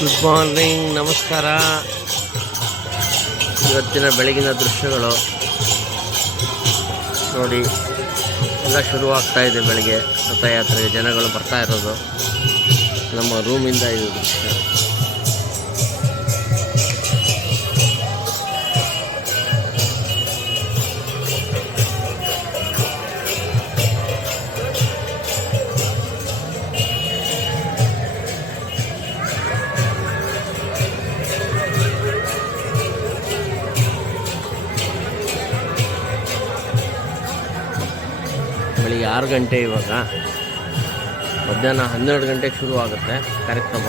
Good morning, ನಮಸ್ಕಾರ. ಇವತ್ತಿನ ಬೆಳಗಿನ ದೃಶ್ಯಗಳು ನೋಡಿ. ಎಲ್ಲ ಶುರುವಾಗ್ತಾ ಇದೆ. ಬೆಳಗ್ಗೆ ರಥಯಾತ್ರೆಗೆ ಜನಗಳು ಬರ್ತಾ ಇರೋದು ನಮ್ಮ ರೂಮಿಂದ ಇದು ದೃಶ್ಯ. ಬೆಳಿಗ್ಗೆ 6 ಗಂಟೆ, ಇವಾಗ ಮಧ್ಯಾಹ್ನ 12 ಗಂಟೆಗೆ ಶುರು ಆಗುತ್ತೆ ಕಾರ್ಯಕ್ರಮ.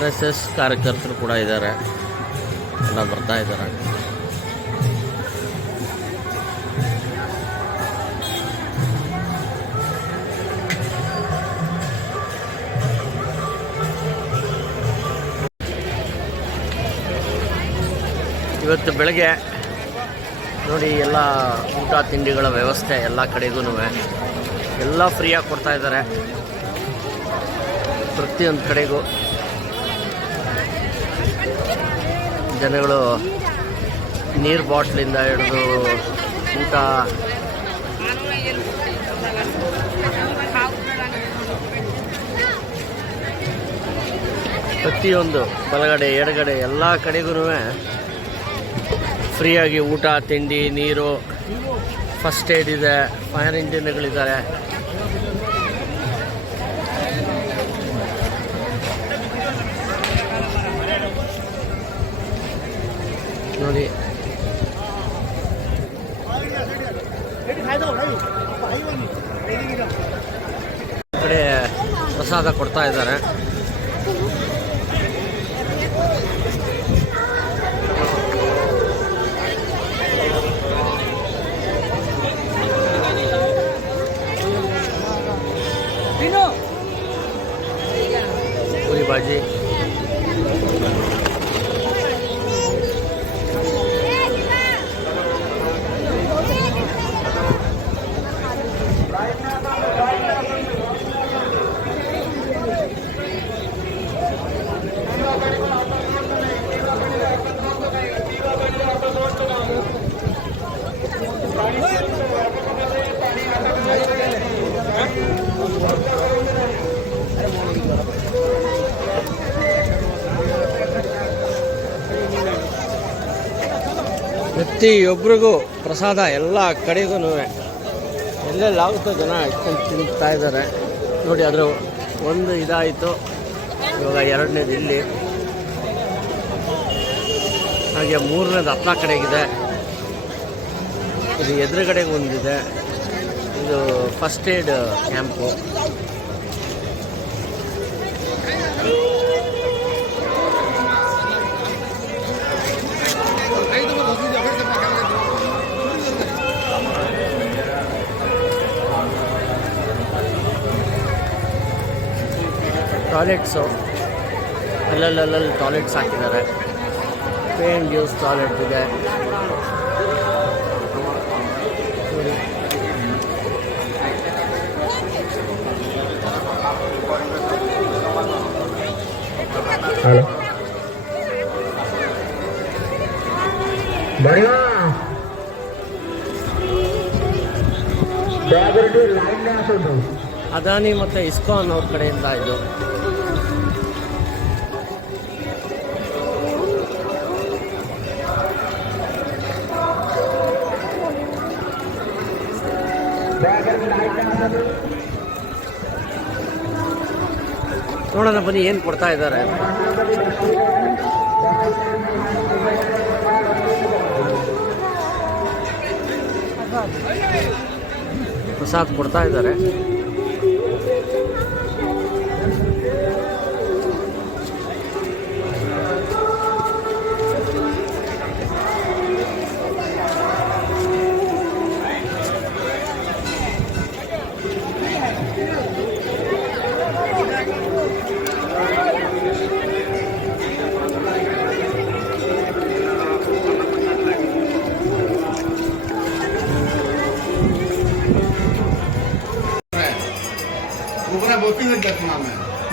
RSS ಕಾರ್ಯಕರ್ತರು ಕೂಡ ಇದ್ದಾರೆ, ಎಲ್ಲ ಬರ್ತಾ ಇದ್ದಾರೆ. ಇವತ್ತು ಬೆಳಗ್ಗೆ ನೋಡಿ, ಎಲ್ಲ ಊಟ ತಿಂಡಿಗಳ ವ್ಯವಸ್ಥೆ ಎಲ್ಲ ಕಡೆಗೂ ಎಲ್ಲ ಫ್ರೀಯಾಗಿ ಕೊಡ್ತಾ ಇದ್ದಾರೆ. ಪ್ರತಿಯೊಂದು ಕಡೆಗೂ ಜನಗಳು ನೀರು ಬಾಟ್ಲಿಂದ ಹಿಡಿದು ಊಟ, ಪ್ರತಿಯೊಂದು ಬಲಗಡೆ ಎಡಗಡೆ ಎಲ್ಲ ಕಡೆಗೂ ಫ್ರೀಯಾಗಿ ಊಟ ತಿಂಡಿ ನೀರು, ಫಸ್ಟ್ ಏಡ್ ಇದೆ, ಫೈರ್ ಇಂಜಿನ್ಗಳಿದ್ದಾರೆ. ನೋಡಿ, ಈ ಕಡೆ ಪ್ರಸಾದ ಕೊಡ್ತಾ ಇದ್ದಾರೆ. पूरी भाजी ಪ್ರತಿಯೊಬ್ಬರಿಗೂ ಪ್ರಸಾದ ಎಲ್ಲ ಕಡೆಗೂ ಎಲ್ಲೆಲ್ಲಾಗುತ್ತೋ ಜನ ಇಟ್ಕೊಂಡು ತಿಂತಾ ಇದ್ದಾರೆ. ನೋಡಿ, ಅದರ ಒಂದು ಇದಾಯಿತು, ಇವಾಗ ಎರಡನೇದು ಇಲ್ಲಿ, ಹಾಗೆ ಮೂರನೇದು ಹತ್ತಲ ಕಡೆಗಿದೆ. ಇದು ಎದುರುಗಡೆಗೆ ಒಂದಿದೆ, ಇದು ಫಸ್ಟ್ ಏಡ್ ಕ್ಯಾಂಪು. ಟಾಯ್ಲೆಟ್ಸು ಅಲ್ಲಲ್ಲಿ ಟಾಯ್ಲೆಟ್ಸ್ ಹಾಕಿದ್ದಾರೆ. ಪೇಂಟ್ ಯೂಸ್ ಟಾಯ್ಲೆಟ್ ಇದೆ. हेलो बढ़िया ಅದಾನಿ ಮತ್ತು ಇಸ್ಕಾನ್ ಅವ್ರ ಕಡೆಯಿಂದ ಇದು. ನೋಡೋಣ ಬನ್ನಿ ಏನು ಕೊಡ್ತಾ ಇದ್ದಾರೆ. ಪ್ರಸಾದ್ ಕೊಡ್ತಾ ಇದ್ದಾರೆ.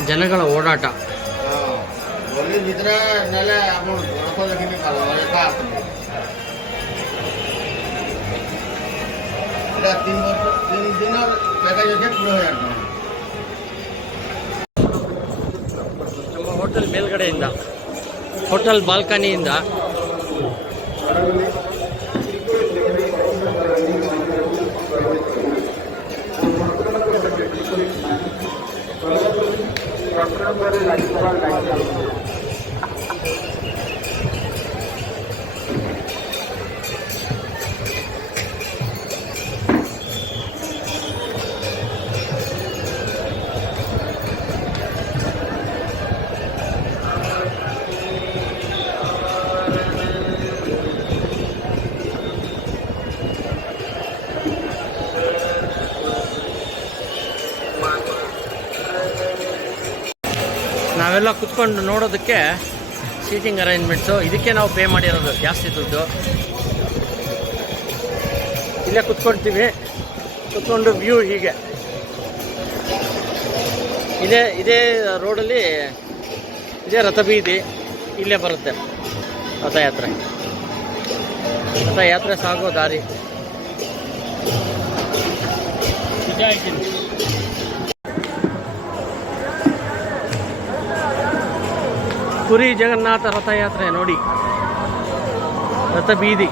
ಜನಗಳ ಓಡಾಟ. ಇದ್ರೆ ನೆಲೆ ಅಮೌಂಟ್ ನಮ್ಮ ಹೋಟೆಲ್ ಮೇಲ್ಗಡೆಯಿಂದ, ಹೋಟೆಲ್ ಬಾಲ್ಕನಿಯಿಂದ ನಾವೆಲ್ಲ ಕುತ್ಕೊಂಡು ನೋಡೋದಕ್ಕೆ ಸೀಟಿಂಗ್ ಅರೇಂಜ್ಮೆಂಟ್ಸು, ಇದಕ್ಕೆ ನಾವು ಪೇ ಮಾಡಿರೋದು ಜಾಸ್ತಿ ದುಡ್ಡು. ಇಲ್ಲೇ ಕುತ್ಕೊಳ್ತೀವಿ, ಕುತ್ಕೊಂಡು ವ್ಯೂ ಹೀಗೆ ಇದೇ ರೋಡಲ್ಲಿ ಇದೇ ರಥಬೀದಿ, ಇಲ್ಲೇ ಬರುತ್ತೆ ರಥಯಾತ್ರೆ ಸಾಗೋ ದಾರಿ. ಪುರಿ ಜಗನ್ನಾಥ ರಥಯಾತ್ರೆ ನೋಡಿ, ರಥಬೀದಿ.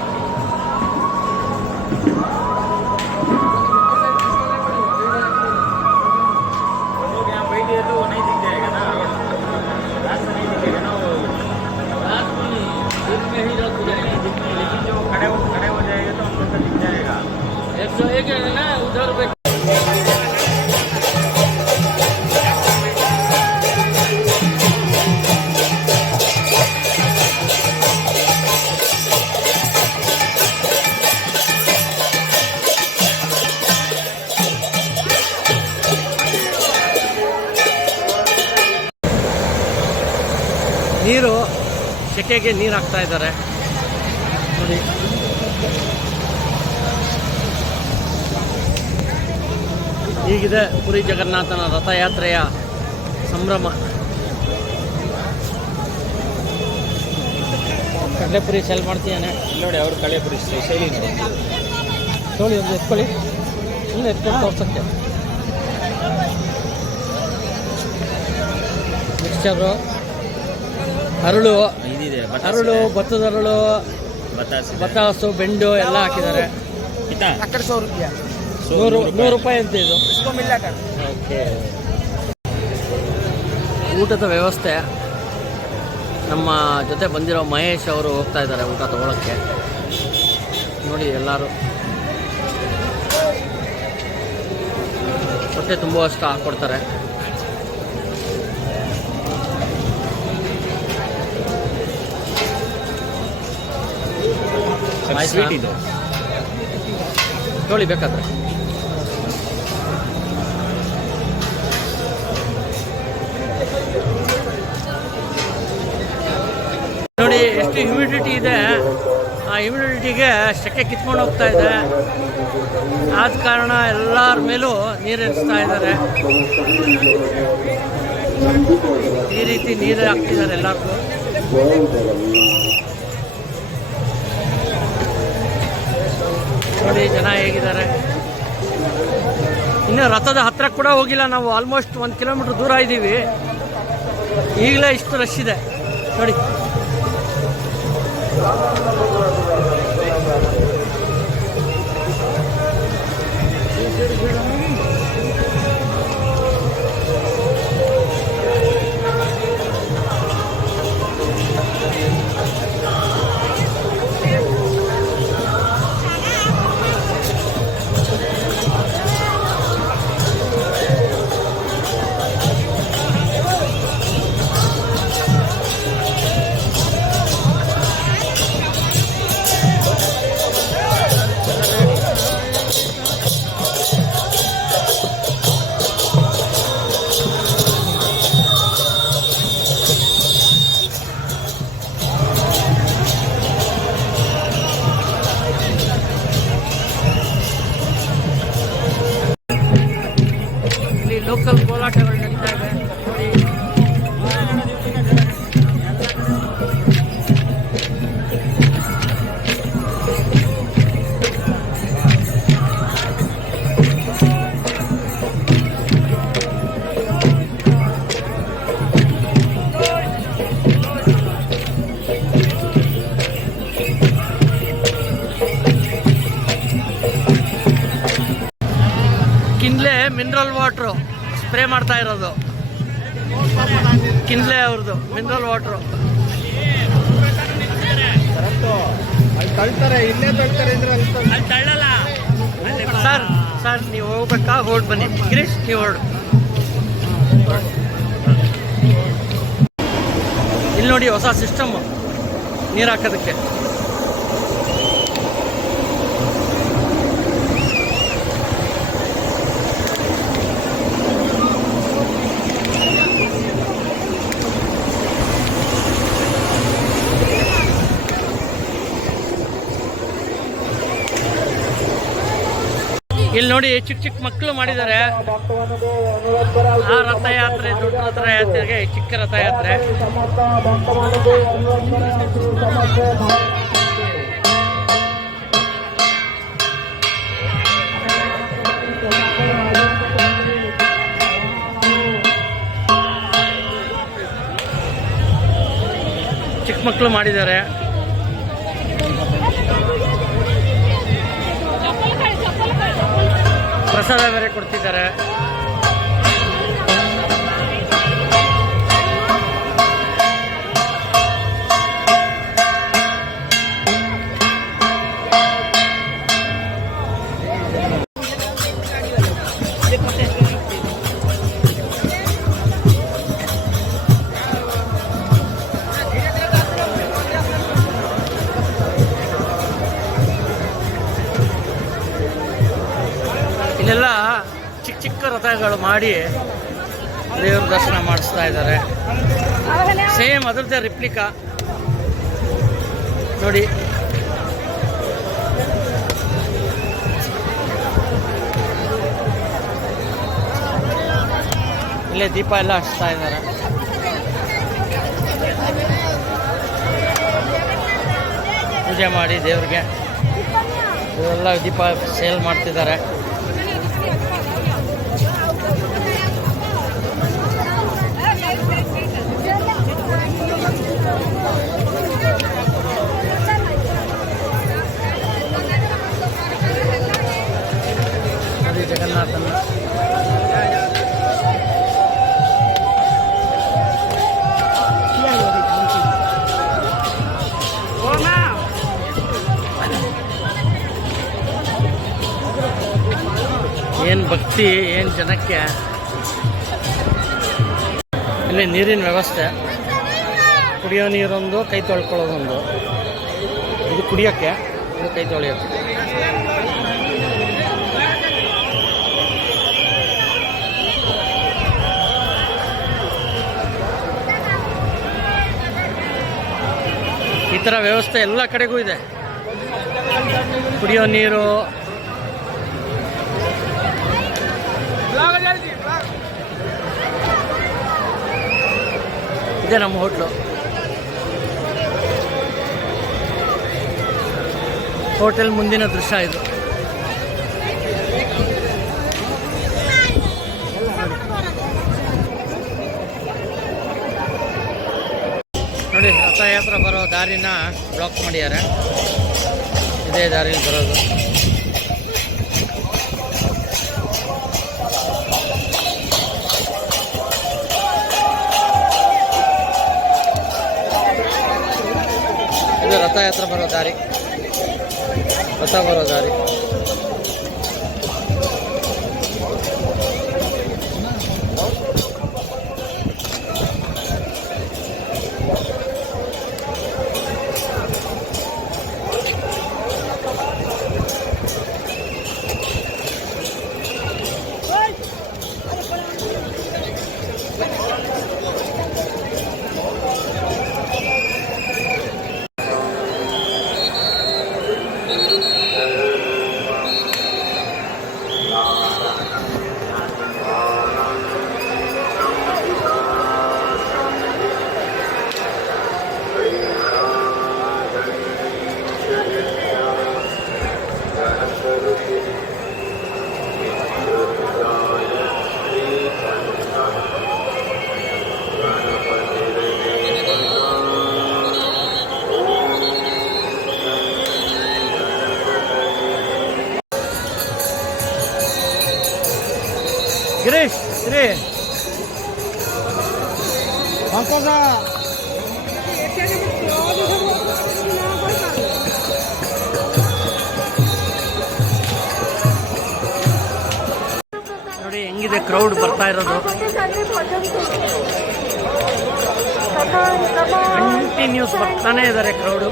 ನೀರು ಸೆಕೆಗೆ ನೀರು ಹಾಕ್ತಾ ಇದ್ದಾರೆ ನೋಡಿ. ಹೀಗಿದೆ ಪುರಿ ಜಗನ್ನಾಥನ ರಥಯಾತ್ರೆಯ ಸಂಭ್ರಮ. ಕಡಲೆಪುರಿ ಸೆಲ್ ಮಾಡ್ತೀಯಾನೆ ನೋಡಿ, ಅವ್ರು ಕಡಲೆಪುರಿ ಶೈಲಿ ನೋಡಿ, ಒಂದು ಎತ್ಕೊಳ್ಳಿ, ಇನ್ನು ಎತ್ಕೊಂಡು ತೋರ್ಸಕ್ಕೆ. ಮಿಕ್ಸ್ಚರು, ಅರಳು, ಭತ್ತದ ಅರಳು, ಬತ್ತಾಸು, ಬೆಂಡು ಎಲ್ಲ ಹಾಕಿದ್ದಾರೆ. 100 ರೂಪಾಯಿ ಅಂತ ಇದು. ಓಕೆ, ಊಟದ ವ್ಯವಸ್ಥೆ ನಮ್ಮ ಜೊತೆ ಬಂದಿರೋ ಮಹೇಶ್ ಅವರು ಹೋಗ್ತಾ ಇದ್ದಾರೆ ಊಟ ತಗೊಳ್ಳೋಕ್ಕೆ. ನೋಡಿ, ಎಲ್ಲರೂ ಹೊಟ್ಟೆ ತುಂಬುವಷ್ಟು ಹಾಕ್ಕೊಡ್ತಾರೆ. ನೋಡಿ ಬೇಕಾದ್ರೆ ನೋಡಿ ಎಷ್ಟು ಹ್ಯೂಮಿಡಿಟಿ ಇದೆ. ಆ ಹ್ಯೂಮಿಡಿಟಿಗೆ ಸೆಕೆ ಕಿತ್ಕೊಂಡು ಹೋಗ್ತಾ ಇದೆ. ಆದ ಕಾರಣ ಎಲ್ಲರ ಮೇಲೂ ನೀರು ಹರಿಸ್ತಾ ಇದ್ದಾರೆ. ಈ ರೀತಿ ನೀರು ಹಾಕ್ತಿದ್ದಾರೆ ಎಲ್ಲರಿಗೂ. ನೋಡಿ ಜನ ಹೇಗಿದ್ದಾರೆ. ಇನ್ನು ರಥದ ಹತ್ರ ಕೂಡ ಹೋಗಿಲ್ಲ ನಾವು, ಆಲ್ಮೋಸ್ಟ್ 1 ಕಿಲೋಮೀಟರ್ ದೂರ ಇದ್ದೀವಿ. ಈಗಲೇ ಇಷ್ಟು ರಶ್ ಇದೆ ನೋಡಿ. ಮಿನರಲ್ ವಾಟ್ರು ಸ್ಪ್ರೇ ಮಾಡ್ತಾ ಇರೋದು. ಕಿನ್ಲೆ ಅವ್ರದ್ದು ಮಿನರಲ್ ವಾಟ್ರು. ತಳ್ತಾರೆ, ಇಲ್ಲೇ ತಳ್ತಾರೆ ಅಂದ್ರೆ ಸರ್ ಸರ್ ನೀವು ಹೋಗ್ಬೇಕಾ? ಹೊರಡು ಬನ್ನಿ ಗಿರೀಶ್, ನೀವು ಹೊರಡು. ಇಲ್ಲಿ ನೋಡಿ ಹೊಸ ಸಿಸ್ಟಮ್ ನೀರು ಹಾಕೋದಕ್ಕೆ. ಇಲ್ಲಿ ನೋಡಿ ಚಿಕ್ಕ ಚಿಕ್ಕ ಮಕ್ಕಳು ಮಾಡಿದ್ದಾರೆ ಆ ರಥಯಾತ್ರೆ, ದೊಡ್ಡ ರಥಯಾತ್ರೆಗೆ ಚಿಕ್ಕ ರಥಯಾತ್ರೆ. ಚಿಕ್ಕ ಮಕ್ಕಳು ಮಾಡಿದ್ದಾರೆ. ಪ್ರಸಾದ ಬೇರೆ ಕೊಡ್ತಿದ್ದಾರೆ. ಇಲ್ಲೆಲ್ಲ ಚಿಕ್ಕ ಚಿಕ್ಕ ರಥಗಳು ಮಾಡಿ ದೇವ್ರ ದರ್ಶನ ಮಾಡಿಸ್ತಾ ಇದ್ದಾರೆ. ಸೇಮ್ ಅದರದ್ದೇ ರಿಪ್ಲಿಕಾ ನೋಡಿ. ಇಲ್ಲೇ ದೀಪ ಎಲ್ಲ ಹಚ್ತಾ ಇದ್ದಾರೆ. ಪೂಜೆ ಮಾಡಿ ದೇವ್ರಿಗೆ ಇವರೆಲ್ಲ ದೀಪ ಸೇಲ್ ಮಾಡ್ತಿದ್ದಾರೆ. ಜಗನ್ನಾಥನ ಏನು ಭಕ್ತಿ, ಏನು ಜನಕ್ಕೆ. ಇಲ್ಲಿ ನೀರಿನ ವ್ಯವಸ್ಥೆ, ಕುಡಿಯೋ ನೀರೊಂದು, ಕೈ ತೊಳ್ಕೊಳ್ಳೋದೊಂದು. ಇದು ಕುಡಿಯೋಕ್ಕೆ, ಇದು ಕೈ ತೊಳೆಯೋಕ್ಕೆ. ಈ ಥರ ವ್ಯವಸ್ಥೆ ಎಲ್ಲ ಕಡೆಗೂ ಇದೆ. ಕುಡಿಯೋ ನೀರು, ಇದೆ ನಮ್ಮ ಹೋಟ್ಲು. ಹೋಟೆಲ್ ಮುಂದಿನ ದೃಶ್ಯ ಇದು. ನೋಡಿ, ರಥಯಾತ್ರೆ ಬರೋ ದಾರಿನ ಬ್ಲಾಕ್ ಮಾಡಿದ್ದಾರೆ. ಇದೇ ದಾರಿಲಿ ಬರೋದು. ಇದು ರಥಯಾತ್ರೆ ಬರೋ ದಾರಿ, ರಥ ಬರೋ ದಾರಿ. ಗಿರೀಶ್ ಶ್ರೀ ನೋಡಿ ಹೆಂಗಿದೆ ಕ್ರೌಡ್ ಬರ್ತಾ ಇರೋದು. ಕಂಟಿನ್ಯೂಸ್ ಬರ್ತಾನೆ ಇದ್ದಾರೆ ಕ್ರೌಡು.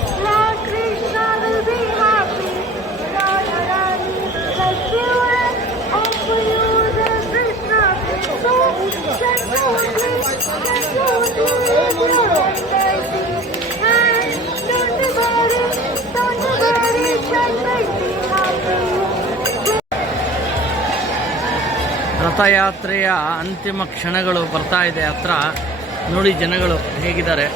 ರಥಯಾತ್ರೆಯ ಅಂತಿಮ ಕ್ಷಣಗಳು ಬರ್ತಾ ಇದೆ ಹತ್ರ. ನೋಡಿ ಜನಗಳು ಹೇಗಿದ್ದಾರೆ.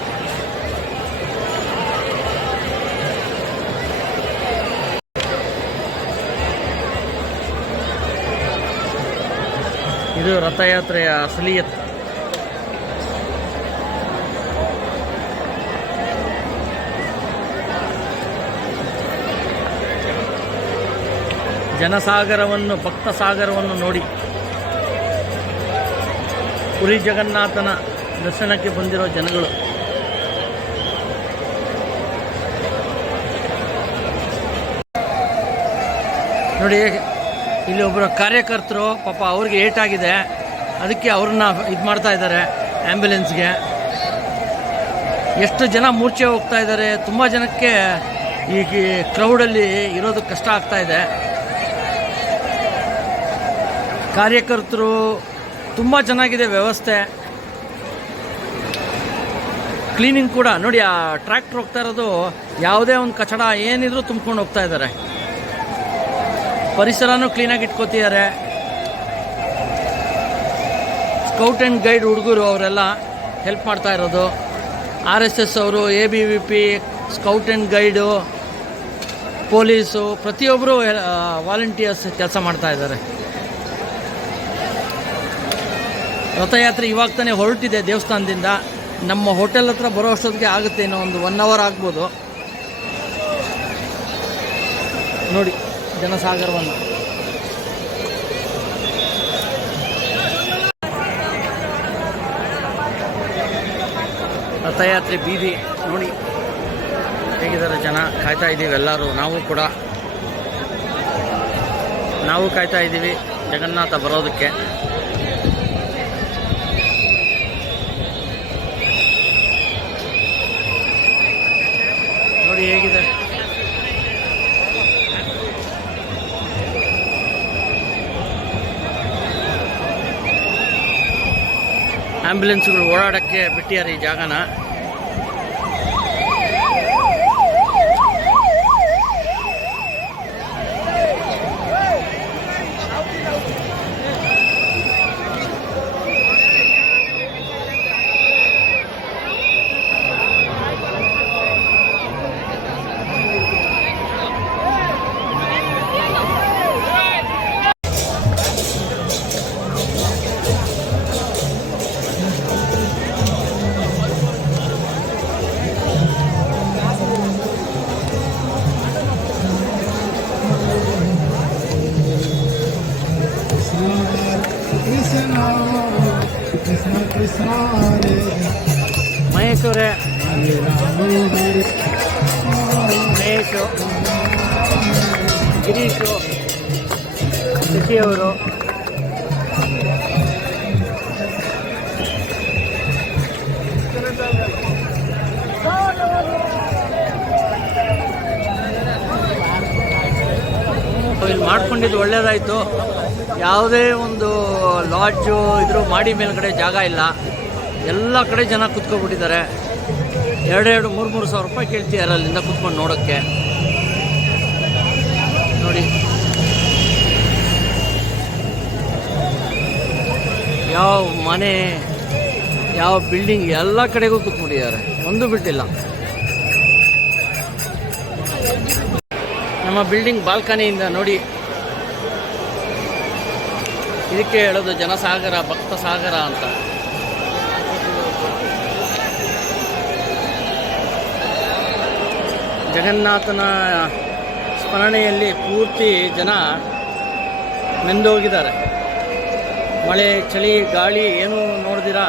ಇದು ರಥಯಾತ್ರೆಯ ಅಸಲಿಯತ್. ಜನಸಾಗರವನ್ನು, ಭಕ್ತ ಸಾಗರವನ್ನು ನೋಡಿ. ಪುರಿ ಜಗನ್ನಾಥನ ದರ್ಶನಕ್ಕೆ ಬಂದಿರೋ ಜನಗಳು. ನೋಡಿ ಇಲ್ಲಿ ಒಬ್ಬರು ಕಾರ್ಯಕರ್ತರು ಪಾಪ ಅವ್ರಿಗೆ ಏಟಾಗಿದೆ, ಅದಕ್ಕೆ ಅವ್ರನ್ನ ಇದು ಮಾಡ್ತಾ ಇದ್ದಾರೆ ಆ್ಯಂಬುಲೆನ್ಸ್ಗೆ. ಎಷ್ಟು ಜನ ಮೂರ್ಛೆ ಹೋಗ್ತಾ ಇದ್ದಾರೆ. ತುಂಬ ಜನಕ್ಕೆ ಈ ಕ್ರೌಡಲ್ಲಿ ಇರೋದು ಕಷ್ಟ ಆಗ್ತಾ ಇದೆ. ಕಾರ್ಯಕರ್ತರು ತುಂಬ ಚೆನ್ನಾಗಿದೆ ವ್ಯವಸ್ಥೆ. ಕ್ಲೀನಿಂಗ್ ಕೂಡ ನೋಡಿ, ಆ ಟ್ರ್ಯಾಕ್ಟರ್ ಹೋಗ್ತಾ ಇರೋದು ಯಾವುದೇ ಒಂದು ಕಚಡ ಏನಿದ್ರು ತುಂಬ್ಕೊಂಡು ಹೋಗ್ತಾ ಇದ್ದಾರೆ. ಪರಿಸರನೂ ಕ್ಲೀನಾಗಿ ಇಟ್ಕೋತಿದ್ದಾರೆ. ಸ್ಕೌಟ್ ಆ್ಯಂಡ್ ಗೈಡ್ ಹುಡುಗರು ಅವರೆಲ್ಲ ಹೆಲ್ಪ್ ಮಾಡ್ತಾ ಇರೋದು. RSS ಅವರು, ABVP, scout and guide, police, ಪ್ರತಿಯೊಬ್ಬರು ವಾಲಂಟಿಯರ್ಸ್ ಕೆಲಸ ಮಾಡ್ತಾ ಇದ್ದಾರೆ. ರಥಯಾತ್ರೆ ಇವಾಗ ತಾನೇ ಹೊರಟಿದೆ ದೇವಸ್ಥಾನದಿಂದ. ನಮ್ಮ ಹೋಟೆಲ್ ಹತ್ರ ಬರೋ ಅಷ್ಟೊತ್ತಿಗೆ ಆಗುತ್ತೆ, ಇನ್ನೂ ಒಂದು 1 hour ಆಗ್ಬೋದು. ನೋಡಿ ಜನಸಾಗರವನ್ನು. ರಥಯಾತ್ರೆ ಬೀದಿ ನೋಡಿ ಹೇಗಿದ್ದಾರೆ ಜನ. ಕಾಯ್ತಾ ಇದ್ದೀವಿ ಎಲ್ಲರೂ, ನಾವು ಕಾಯ್ತಾ ಇದ್ದೀವಿ ಜಗನ್ನಾಥ ಬರೋದಕ್ಕೆ. ನೋಡಿ ಹೇಗಿದೆ. ಆ್ಯಂಬುಲೆನ್ಸ್ಗಳು ಓಡಾಡೋಕ್ಕೆ ಬಿಟ್ಟಿದ್ದಾರೆ ಈ ಜಾಗನ. ಮಹೇಶ್ವರೇ, ಮಹೇಶು, ಗಿರೀಶು, ಶಶಿಯವರು, ಇಲ್ಲಿ ಮಾಡ್ಕೊಂಡಿದ್ದು ಒಳ್ಳೆಯದಾಯಿತು. ಯಾವುದೇ ಒಂದು ಲಾಡ್ಜು ಇದ್ರ ಮಾಡಿ ಮೇಲ್ಗಡೆ ಜಾಗ ಇಲ್ಲ. ಎಲ್ಲ ಕಡೆ ಜನ ಕುತ್ಕೊಬಿಟ್ಟಿದ್ದಾರೆ. 2-3 ಸಾವಿರ ರೂಪಾಯಿ ಕೇಳ್ತಿದ್ದಾರೆ ಅಲ್ಲಿಂದ ಕುತ್ಕೊಂಡು ನೋಡೋಕ್ಕೆ. ನೋಡಿ ಯಾವ ಮನೆ, ಯಾವ ಬಿಲ್ಡಿಂಗ್ ಎಲ್ಲ ಕಡೆಗೂ ಕೂತ್ಬಿಟ್ಟಿದ್ದಾರೆ, ಒಂದು ಬಿಟ್ಟಿಲ್ಲ. ನಮ್ಮ ಬಿಲ್ಡಿಂಗ್ ಬಾಲ್ಕನಿಯಿಂದ ನೋಡಿ, ಇದಕ್ಕೆ ಹೇಳೋದು ಜನಸಾಗರ, ಭಕ್ತ ಸಾಗರ ಅಂತ. ಜಗನ್ನಾಥನ ಸ್ಮರಣೆಯಲ್ಲಿ ಪೂರ್ತಿ ಜನ ಮೆಂದೋಗಿದ್ದಾರೆ. ಮಳೆ ಚಳಿ ಗಾಳಿ ಏನೂ ನೋಡ್ದಿರಾ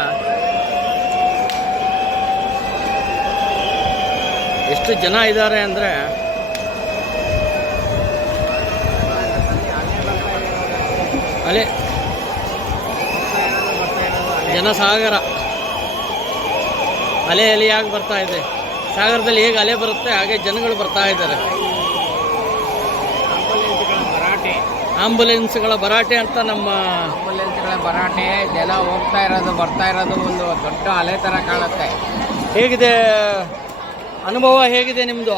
ಎಷ್ಟು ಜನ ಇದ್ದಾರೆ ಅಂದರೆ ಅಲೆ ಜನಸಾಗರ ಅಲೆ ಅಲೆಯಾಗಿ ಬರ್ತಾ ಇದೆ. ಸಾಗರದಲ್ಲಿ ಹೇಗೆ ಅಲೆ ಬರುತ್ತೆ ಹಾಗೆ ಜನಗಳು ಬರ್ತಾ ಇದ್ದಾರೆ. ಆಂಬುಲೆನ್ಸ್ಗಳ ಭರಾಟೆ ಅಂತ ನಮ್ಮ ಆಂಬುಲೆನ್ಸ್ಗಳ ಭರಾಟೆ, ಜನ ಹೋಗ್ತಾ ಇರೋದು ಬರ್ತಾ ಇರೋದು ಒಂದು ದೊಡ್ಡ ಅಲೆ ಥರ ಕಾಣುತ್ತೆ. ಹೇಗಿದೆ ಅನುಭವ, ಹೇಗಿದೆ ನಿಮ್ಮದು?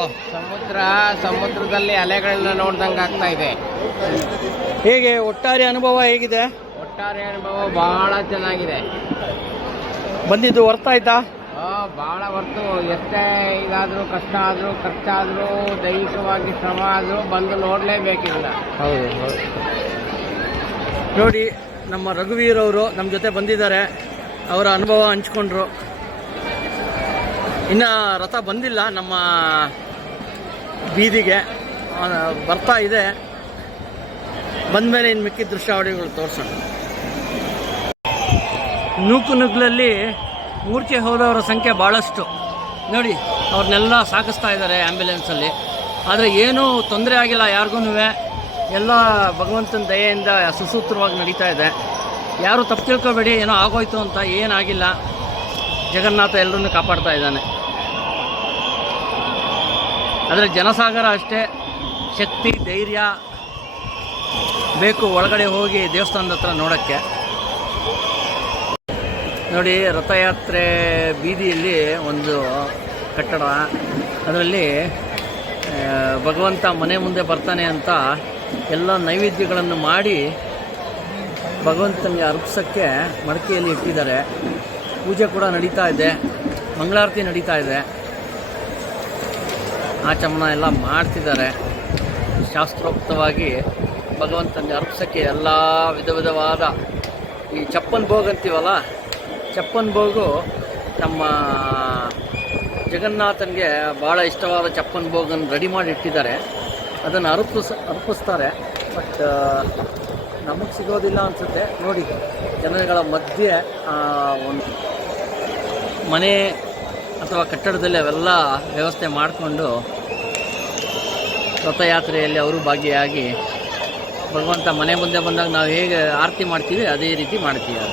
ಸಮುದ್ರದಲ್ಲಿ ಅಲೆಗಳನ್ನ ನೋಡ್ದಂಗೆ ಆಗ್ತಾ ಇದೆ. ಹೇಗೆ ಒಟ್ಟಾರೆ ಅನುಭವ ಹೇಗಿದೆ? ಒಟ್ಟಾರೆ ಅನುಭವ ಬಹಳ ಚೆನ್ನಾಗಿದೆ. ಬಂದಿದ್ದು ಹೊರ್ತಾಯ್ತಾ? ಭಾಳ ಹೊರತು ಎಷ್ಟೇ ಇದಾದರೂ ಕಷ್ಟ ಆದರೂ ಖರ್ಚಾದರೂ ದೈಹಿಕವಾಗಿ ಶ್ರಮ ಆದರೂ ಬಂದು ನೋಡಲೇಬೇಕಿಲ್ಲ. ಹೌದು ಹೌದು. ನೋಡಿ ನಮ್ಮ ರಘುವೀರ್ ಅವರು ನಮ್ಮ ಜೊತೆ ಬಂದಿದ್ದಾರೆ, ಅವರ ಅನುಭವ ಹಂಚ್ಕೊಂಡ್ರು. ಇನ್ನು ರಥ ಬಂದಿಲ್ಲ ನಮ್ಮ ಬೀದಿಗೆ, ಬರ್ತಾ ಇದೆ. ಬಂದಮೇಲೆ ಇನ್ನು ಮಿಕ್ಕಿದ ದೃಶ್ಯಾವಳಿಗಳು ತೋರಿಸೋಣ. ನೂಕುನುಗ್ಲಲ್ಲಿ ಮೂರ್ಛೆ ಹೋದವರ ಸಂಖ್ಯೆ ಭಾಳಷ್ಟು. ನೋಡಿ ಅವ್ರನ್ನೆಲ್ಲ ಸಾಗಿಸ್ತಾ ಇದ್ದಾರೆ ಆ್ಯಂಬುಲೆನ್ಸಲ್ಲಿ. ಆದರೆ ಏನೂ ತೊಂದರೆ ಆಗಿಲ್ಲ ಯಾರಿಗೂ. ಎಲ್ಲ ಭಗವಂತನ ದಯೆಯಿಂದ ಸುಸೂತ್ರವಾಗಿ ನಡೀತಾ ಇದೆ. ಯಾರು ತಪ್ಪು ತಿಳ್ಕೊಬೇಡಿ, ಏನೋ ಆಗೋಯ್ತು ಅಂತ. ಏನಾಗಿಲ್ಲ, ಜಗನ್ನಾಥ ಎಲ್ಲರನ್ನೂ ಕಾಪಾಡ್ತಾ ಇದ್ದಾನೆ. ಆದರೆ ಜನಸಾಗರ ಅಷ್ಟೇ, ಶಕ್ತಿ ಧೈರ್ಯ ಬೇಕು ಒಳಗಡೆ ಹೋಗಿ ದೇವಸ್ಥಾನದ ಹತ್ರ ನೋಡೋಕ್ಕೆ. ನೋಡಿ ರಥಯಾತ್ರೆ ಬೀದಿಯಲ್ಲಿ ಒಂದು ಕಟ್ಟಡ, ಅದರಲ್ಲಿ ಭಗವಂತ ಮನೆ ಮುಂದೆ ಬರ್ತಾನೆ ಅಂತ ಎಲ್ಲ ನೈವೇದ್ಯಗಳನ್ನು ಮಾಡಿ ಭಗವಂತನಿಗೆ ಅರ್ಪಿಸೋಕ್ಕೆ ಮಡಕೆಯಲ್ಲಿ ಇಟ್ಟಿದ್ದಾರೆ. ಪೂಜೆ ಕೂಡ ನಡೀತಾ ಇದೆ, ಮಂಗಳಾರತಿ ನಡೀತಾ ಇದೆ, ಆಚಮನ ಎಲ್ಲ ಮಾಡ್ತಿದ್ದಾರೆ. ಶಾಸ್ತ್ರೋಕ್ತವಾಗಿ ಭಗವಂತನಿಗೆ ಅರ್ಪಿಸೋಕ್ಕೆ ಎಲ್ಲ ವಿಧವಾದ ಈ ಚಪ್ಪನ್ ಭೋಗ್ ಅಂತೀವಲ್ಲ, ಚಪ್ಪನ್ ಭೋಗು ನಮ್ಮ ಜಗನ್ನಾಥನಿಗೆ ಭಾಳ ಇಷ್ಟವಾದ ಚಪ್ಪನ್ ಭೋಗನ್ನು ರೆಡಿ ಮಾಡಿ ಇಟ್ಟಿದ್ದಾರೆ. ಅದನ್ನು ಅರ್ಪಿಸ್ತಾರೆ. ಬಟ್ ನಮಗೆ ಸಿಗೋದಿಲ್ಲ ಅನಿಸುತ್ತೆ. ನೋಡಿ ಜನಗಳ ಮಧ್ಯೆ ಒಂದು ಮನೆ ಅಥವಾ ಕಟ್ಟಡದಲ್ಲಿ ಅವೆಲ್ಲ ವ್ಯವಸ್ಥೆ ಮಾಡಿಕೊಂಡು ರಥಯಾತ್ರೆಯಲ್ಲಿ ಅವರು ಭಾಗಿಯಾಗಿ ಭಗವಂತ ಮನೆ ಮುಂದೆ ಬಂದಾಗ ನಾವು ಹೇಗೆ ಆರತಿ ಮಾಡ್ತೀವಿ ಅದೇ ರೀತಿ ಮಾಡ್ತೀವಿ.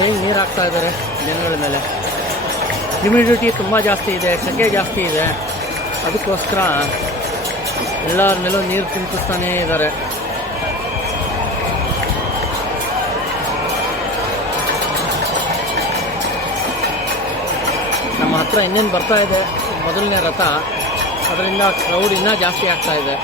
ಹೇಗೆ ನೀರು ಹಾಕ್ತಾ ಇದ್ದಾರೆ ಜನಗಳ ಮೇಲೆ. ಹ್ಯುಮಿಡಿಟಿ ತುಂಬ ಜಾಸ್ತಿ ಇದೆ, ಸೆಕೆ ಜಾಸ್ತಿ ಇದೆ. ಅದಕ್ಕೋಸ್ಕರ ಎಲ್ಲರ ಮೇಲೂ ನೀರು ತುಂಬಿಸ್ತಾನೇ ಇದ್ದಾರೆ. ನಮ್ಮ ಹತ್ರ ಇನ್ನೇನು ಬರ್ತಾ ಇದೆ ಮೊದಲನೇ ರಥ, ಅದರಿಂದ ಕ್ರೌಡ್ ಇನ್ನೂ ಜಾಸ್ತಿ ಆಗ್ತಾ ಇದೆ.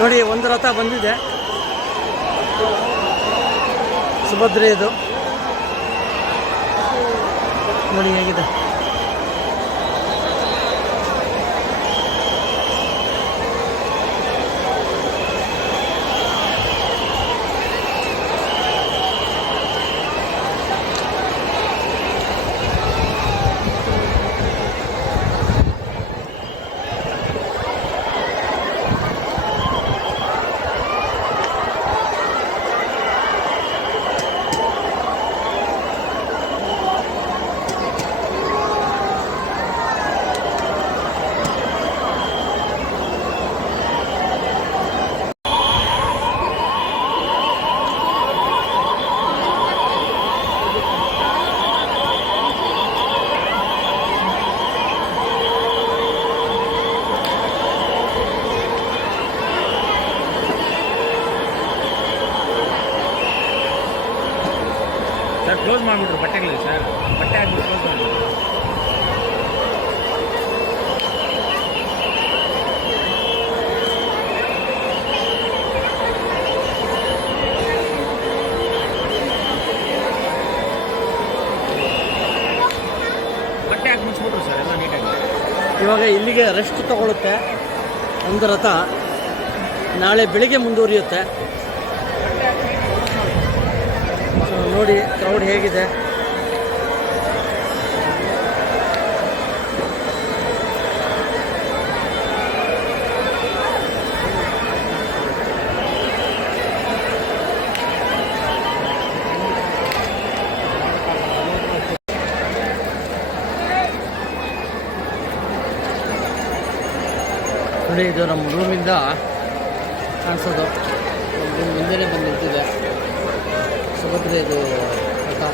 ನೋಡಿ ಒಂದು ರಥ ಬಂದಿದೆ, ಸುಭದ್ರೆಯದು. ನೋಡಿ ಹೇಗಿದೆ. ಸರ್ ಕ್ಲೋಸ್ ಮಾಡಿಬಿಟ್ರು ಬಟ್ಟೆಗಳಿಗೆ ಸರ್, ಬಟ್ಟೆ ಹಾಕ್ಬಿಟ್ಟು ಕ್ಲೋಸ್ ಮಾಡಿಬಿಟ್ರು. ಬಟ್ಟೆ ಹಾಕಿ ಮುಚ್ಚಿಬಿಟ್ರು ಸರ್ ಎಲ್ಲ ನೀಟಾಗಿ. ಇವಾಗ ಇಲ್ಲಿಗೆ ರೆಸ್ಟ್ ತಗೊಳುತ್ತೆ ಒಂದು ರಥ. ನಾಳೆ ಬೆಳಿಗ್ಗೆ ಮುಂದುವರಿಯುತ್ತೆ. ನೋಡಿ ಕ್ರೌಡ್ ಹೇಗಿದೆ. ನೋಡಿ ಇದು ನಮ್ಮ ರೂಮಿಂದ ಕಾಣಿಸೋದು. ರೂಮ್ ಮುಂದೆನೇ ಬಂದು ನಿಂತಿದೆ ಸುಭದ್ರೆ ಇದು ರಥ.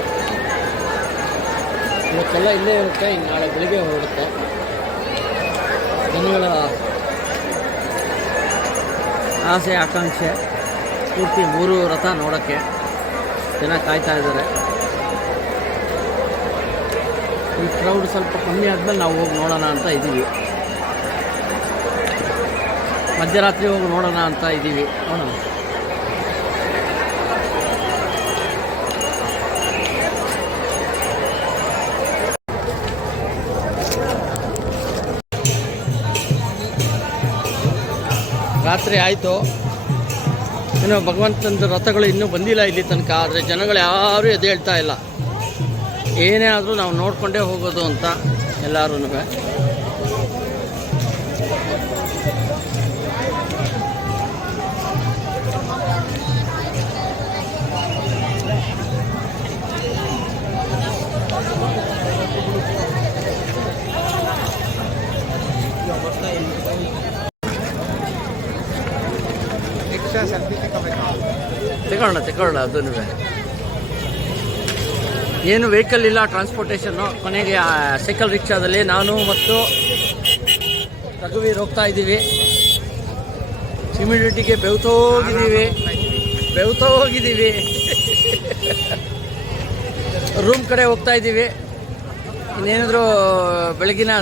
ಇವತ್ತೆಲ್ಲ ಇಲ್ಲೇ ಇರುತ್ತೆ, ಇನ್ನು ನಾಳೆ ಬೆಳಿಗ್ಗೆ ಹೊರಡುತ್ತೆ. ಜನಗಳ ಆಸೆ ಆಕಾಂಕ್ಷೆ ಪೂರ್ತಿ 3 ರಥ ನೋಡೋಕ್ಕೆ ಜನ ಕಾಯ್ತಾ ಇದ್ದಾರೆ. ಈ ಕ್ರೌಡ್ ಸ್ವಲ್ಪ ಕಮ್ಮಿ ಆದಮೇಲೆ ನಾವು ಹೋಗಿ ನೋಡೋಣ ಅಂತ ಇದ್ದೀವಿ. ಮಧ್ಯರಾತ್ರಿ ಹೋಗಿ ನೋಡೋಣ ಅಂತ ಇದ್ದೀವಿ. ನೋಡೋಣ. ರಾತ್ರಿ ಆಯಿತು, ಇನ್ನು ಭಗವಂತನ ರಥಗಳು ಇನ್ನೂ ಬಂದಿಲ್ಲ ಇಲ್ಲಿ ತನಕ. ಆದರೆ ಜನಗಳು ಯಾರೂ ಎದ್ದೇಳ್ತಾ ಇಲ್ಲ. ಏನೇ ಆದರೂ ನಾವು ನೋಡಿಕೊಂಡೇ ಹೋಗೋದು ಅಂತ ಎಲ್ಲರೂ. ತಗೊಳ್ಳೋಣ ಅದನ್ನು. ಏನು ವೆಹಿಕಲ್ ಇಲ್ಲ, ಟ್ರಾನ್ಸ್ಪೋರ್ಟೇಷನ್ನು. ಕೊನೆಗೆ ಸೈಕಲ್ ರಿಕ್ಷಾದಲ್ಲಿ ನಾನು ಮತ್ತು ರಘುವೀರ್ ಹೋಗ್ತಾ ಇದ್ದೀವಿ. ಹ್ಯುಮಿಡಿಟಿಗೆ ಬೆವ್ತೋಗಿದ್ದೀವಿ. ರೂಮ್ ಕಡೆ ಹೋಗ್ತಾ ಇದ್ದೀವಿ. ಇನ್ನೇನಾದರೂ ಬೆಳಗಿನ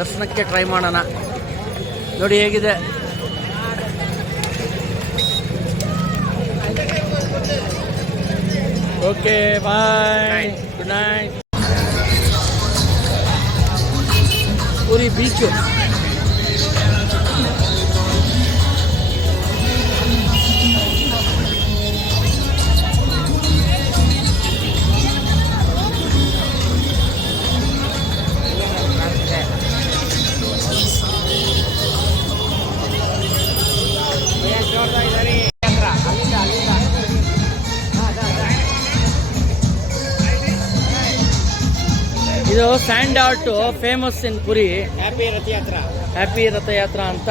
ದರ್ಶನಕ್ಕೆ ಟ್ರೈ ಮಾಡೋಣ. ನೋಡಿ ಹೇಗಿದೆ. Okay, bye, good night. Puri beach. ಇದು sand art famous in Puri. Happy Rathayatra ಅಂತ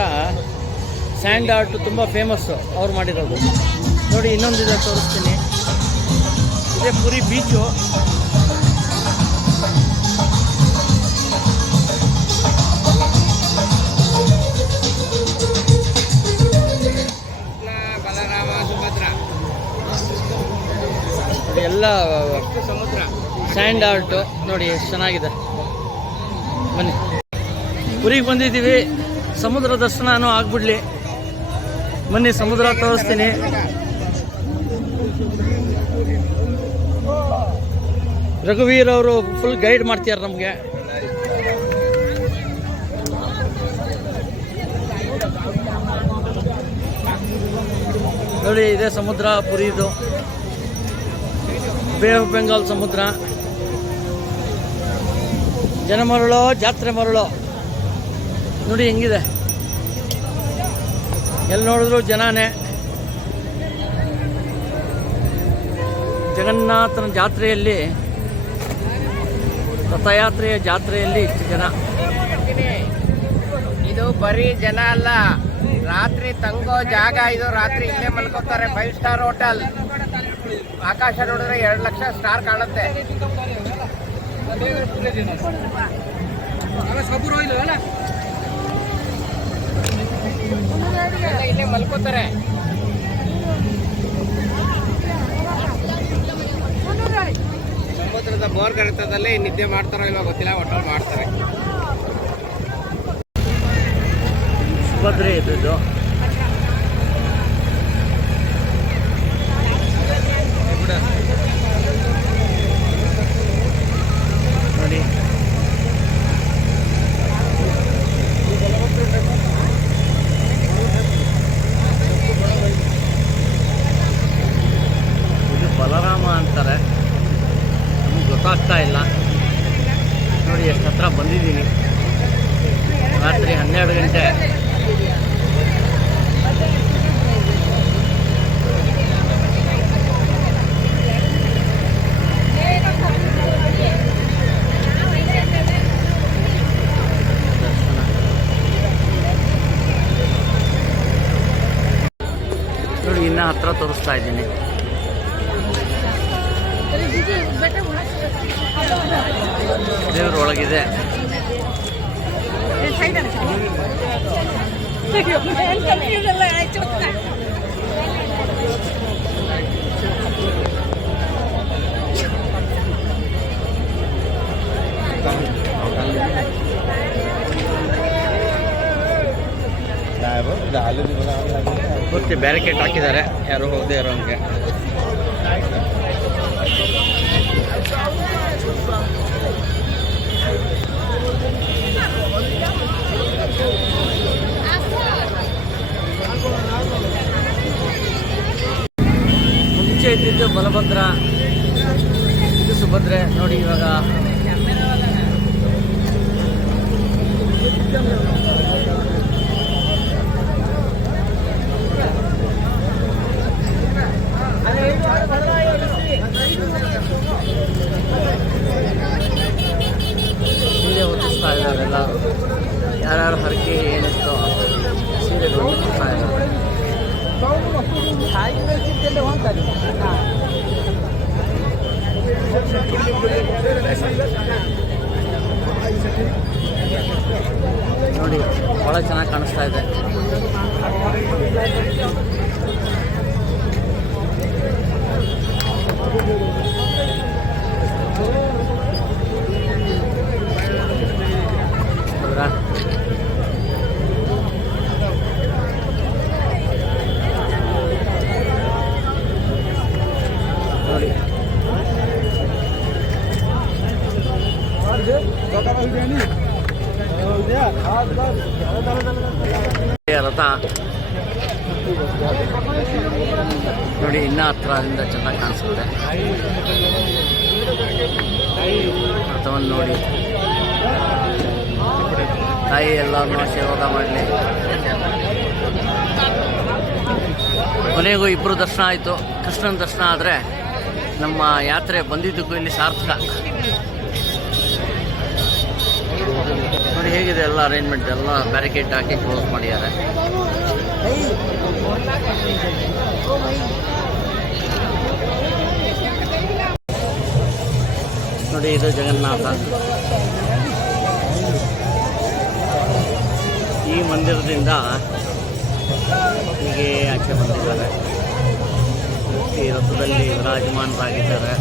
ಸ್ಯಾಂಡ್ ಆರ್ಟ್ ತುಂಬ ಫೇಮಸ್ಸು ಅವ್ರು ಮಾಡಿರೋದು. ನೋಡಿ ಇನ್ನೊಂದಿದೆ ತೋರಿಸ್ತೀನಿ. ಇದೇ ಪುರಿ ಬೀಚು. ಎಲ್ಲ ಸಮುದ್ರ ಸ್ಯಾಂಡ್ ಆರ್ಟು ನೋಡಿ ಎಷ್ಟು ಚೆನ್ನಾಗಿದೆ. ಬನ್ನಿ, ಪುರಿಗೆ ಬಂದಿದ್ದೀವಿ. ಸಮುದ್ರ ದರ್ಶನನೂ ಆಗ್ಬಿಡ್ಲಿ. ಬನ್ನಿ ಸಮುದ್ರ ತೋರಿಸ್ತೀನಿ. ರಘುವೀರ್ ಅವರು ಫುಲ್ ಗೈಡ್ ಮಾಡ್ತಿದ್ದಾರೆ ನಮಗೆ. ನೋಡಿ ಇದೆ ಸಮುದ್ರ ಪುರಿದು, ಬೇ ಆಫ್ ಬೆಂಗಾಲ್ ಸಮುದ್ರ. ಜನ ಮರಳೋ ಜಾತ್ರೆ ಮರಳೋ ನೋಡಿ ಹೆಂಗಿದೆ, ಎಲ್ಲಿ ನೋಡಿದ್ರು ಜನನೇ. ಜಗನ್ನಾಥನ ಜಾತ್ರೆಯಲ್ಲಿ, ರಥಯಾತ್ರೆಯ ಜಾತ್ರೆಯಲ್ಲಿ ಇಷ್ಟು ಜನ. ಇದು ಬರೀ ಜನ ಅಲ್ಲ, ರಾತ್ರಿ ತಂಗೋ ಜಾಗ ಇದು. ರಾತ್ರಿ ಇಲ್ಲೇ ಮಲ್ಕೋತಾರೆ. 5 ಸ್ಟಾರ್ ಹೋಟೆಲ್. ಆಕಾಶ ನೋಡಿದ್ರೆ 2 ಲಕ್ಷ ಸ್ಟಾರ್ ಕಾಣುತ್ತೆ. ಇಲ್ಲೇ ಮಲ್ಕೋತಾರೆ. ಸಮುದ್ರದ ಬೋರ್ ಗಣಿತದಲ್ಲಿ ನಿದ್ದೆ ಮಾಡ್ತಾರೋ ಇಲ್ವೋ ಗೊತ್ತಿಲ್ಲ, ಒಟ್ಟಲ್ಲಿ ಮಾಡ್ತಾರೆ. ಸುಭದ್ರೆ ಇದ್ದು ನೋಡಿ. ಇದು ಬಲರಾಮ ಅಂತಾರೆ, ನಮ್ಗೆ ಗೊತ್ತಾಗ್ತಾ ಇಲ್ಲ. ನೋಡಿ ಎಷ್ಟು ಹತ್ರ ಬಂದಿದ್ದೀನಿ. ರಾತ್ರಿ 12 ಗಂಟೆ. ನೋಡಿ ಇನ್ನ ಹತ್ರ ತೋರಿಸ್ತಾ ಇದ್ದೀನಿ. ದೇವ್ರ ಒಳಗಿದೆ. ಪೂರ್ತಿ ಬ್ಯಾರಿಕೇಡ್ ಹಾಕಿದ್ದಾರೆ, ಯಾರು ಹೋಗದೆ ಇರೋಂಗೆ. ಮುಂಚೆ ಇದ್ದಿದ್ದು ಬಲಭದ್ರ, ಇದು ಸುಭದ್ರೆ. ನೋಡಿ ಇವಾಗ ಸೀರೆ ಹೊತ್ತಿಸ್ತಾ ಇದ್ದಾರೆ ಎಲ್ಲರೂ. ಯಾರ್ಯಾರು ಹರಕೆ ಏನಿತ್ತು ಸೀರೆಗಳು ಹೊತ್ತಿಸ್ತಾ ಇದ್ದಾರೆ. ನೋಡಿ ಭಾಳ ಚೆನ್ನಾಗಿ ಕಾಣಿಸ್ತಾ ಇದೆ. ಹೌದಾ? ನೋಡಿ ರಥ ನೋಡಿ ಇನ್ನೂ ಹತ್ರದಿಂದ ಚೆನ್ನಾಗಿ ಕಾಣಿಸುತ್ತೆ. ರಥವನ್ನು ನೋಡಿ. ತಾಯಿ ಎಲ್ಲರನ್ನೂ ಆಶೀರ್ವಾದ ಮಾಡಲಿ. ಕೊನೆಗೂ ಇಬ್ಬರು ದರ್ಶನ ಆಯಿತು. ಕೃಷ್ಣನ ದರ್ಶನ ಆದರೆ ನಮ್ಮ ಯಾತ್ರೆ ಬಂದಿದ್ದಕ್ಕೂ ಇಲ್ಲಿ ಸಾರ್ಥಕ. ನೋಡಿ ಹೇಗಿದೆ ಎಲ್ಲ ಅರೇಂಜ್ಮೆಂಟ್, ಎಲ್ಲ ಬ್ಯಾರಿಕೇಡ್ ಹಾಕಿ ಕ್ಲೋಸ್ ಮಾಡಿದ್ದಾರೆ. ನೋಡಿ ಇದು ಜಗನ್ನಾಥ. ಈ ಮಂದಿರದಿಂದ ಹೀಗೆ ಆಚೆ ಬಂದಿದ್ದಾರೆ. ಈ ರಥದಲ್ಲಿ ವಿರಾಜಮಾನರಾಗಿದ್ದಾರೆ.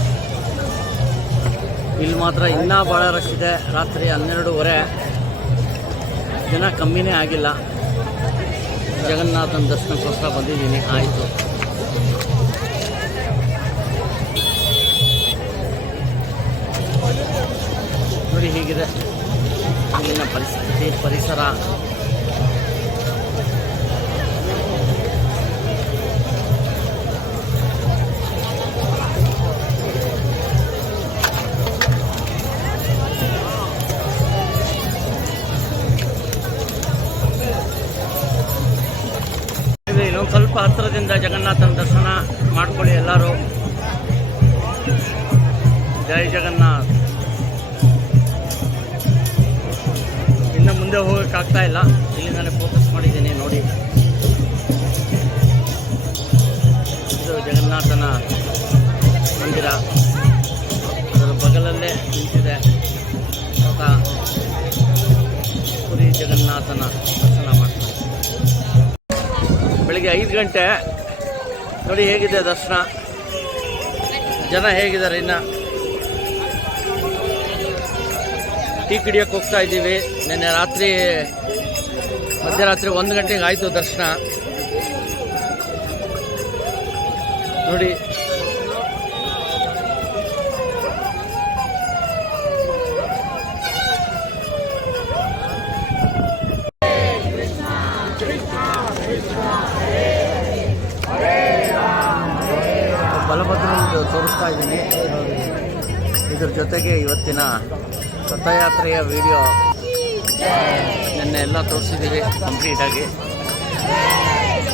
ಇಲ್ಲಿ ಮಾತ್ರ ಇನ್ನೂ ಭಾಳ ರಶ್ ಇದೆ. ರಾತ್ರಿ 12:30 ಜನ ಕಮ್ಮಿನೇ ಆಗಿಲ್ಲ. ಜಗನ್ನಾಥನ ದರ್ಶನಕ್ಕೋಸ್ಕರ ಬಂದಿದ್ದೀನಿ. ಆಯಿತು. ನೋಡಿ ಹೀಗಿದೆ ಇಲ್ಲಿನ ಪರಿಸ್ಥಿತಿ, ಪರಿಸರ. ಇನ್ನೊಂದು ಸ್ವಲ್ಪ ಹತ್ತಿರದಿಂದ ಜಗನ್ನಾಥನ ದರ್ಶನ ಮಾಡ್ಕೊಳ್ಳಿ ಎಲ್ಲರೂ. ಜೈ ಜಗನ್ನಾಥ್. ಇನ್ನು ಮುಂದೆ ಹೋಗೋಕ್ಕಾಗ್ತಾ ಇಲ್ಲ, ಇಲ್ಲಿಂದಾನೆ ಫೋಕಸ್ ಮಾಡಿದ್ದೀನಿ ನೋಡಿ. ಇದು ಜಗನ್ನಾಥನ ಮಂದಿರ, ಅದರ ಬಗಲಲ್ಲೇ ನಿಂತಿದೆ. ಪುರಿ ಜಗನ್ನಾಥನ ದರ್ಶನ ಮಾಡ್ತಾರೆ. ಬೆಳಿಗ್ಗೆ 5 ಗಂಟೆ ನೋಡಿ ಹೇಗಿದೆ ದರ್ಶನ, ಜನ ಹೇಗಿದ್ದಾರೆ. ಇನ್ನು ಟೀ ಕುಡಿಯೋಕ್ಕೆ ಹೋಗ್ತಾ ಇದ್ದೀವಿ. ನಿನ್ನೆ ರಾತ್ರಿ ಮಧ್ಯರಾತ್ರಿ 1 ಗಂಟೆಗೆ ಆಯಿತು ದರ್ಶನ ನೋಡಿ. ಬಲಭದ್ರದ್ದು ತೋರಿಸ್ತಾ ಇದ್ದೀನಿ. ಇದ್ರ ಜೊತೆಗೆ ಇವತ್ತಿನ ರಥಯಾತ್ರೆಯ ವಿಡಿಯೋ ನೆನ್ನೆ ಎಲ್ಲ ತೋರಿಸಿದ್ದೀವಿ ಕಂಪ್ಲೀಟಾಗಿ.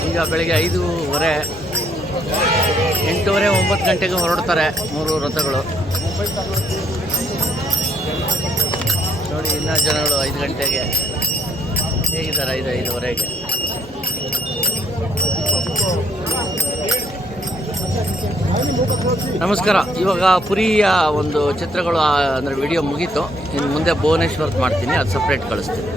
ಈಗ ಬೆಳಿಗ್ಗೆ 5:30, 8:30, 9 ಗಂಟೆಗೆ ಹೊರಡ್ತಾರೆ 3 ರಥಗಳು ನೋಡಿ. ಇನ್ನು ಜನಗಳು 5 ಗಂಟೆಗೆ ಹೇಗಿದ್ದಾರೆ, 5:05 ನಮಸ್ಕಾರ. ಇವಾಗ ಪುರಿಯ ಒಂದು ಚಿತ್ರಗಳು ಅಂದರೆ ವಿಡಿಯೋ ಮುಗೀತು. ಇನ್ನು ಮುಂದೆ ಭುವನೇಶ್ವರದ ಮಾಡ್ತೀನಿ, ಅದು ಸಪ್ರೇಟ್ ಕಳಿಸ್ತೀನಿ.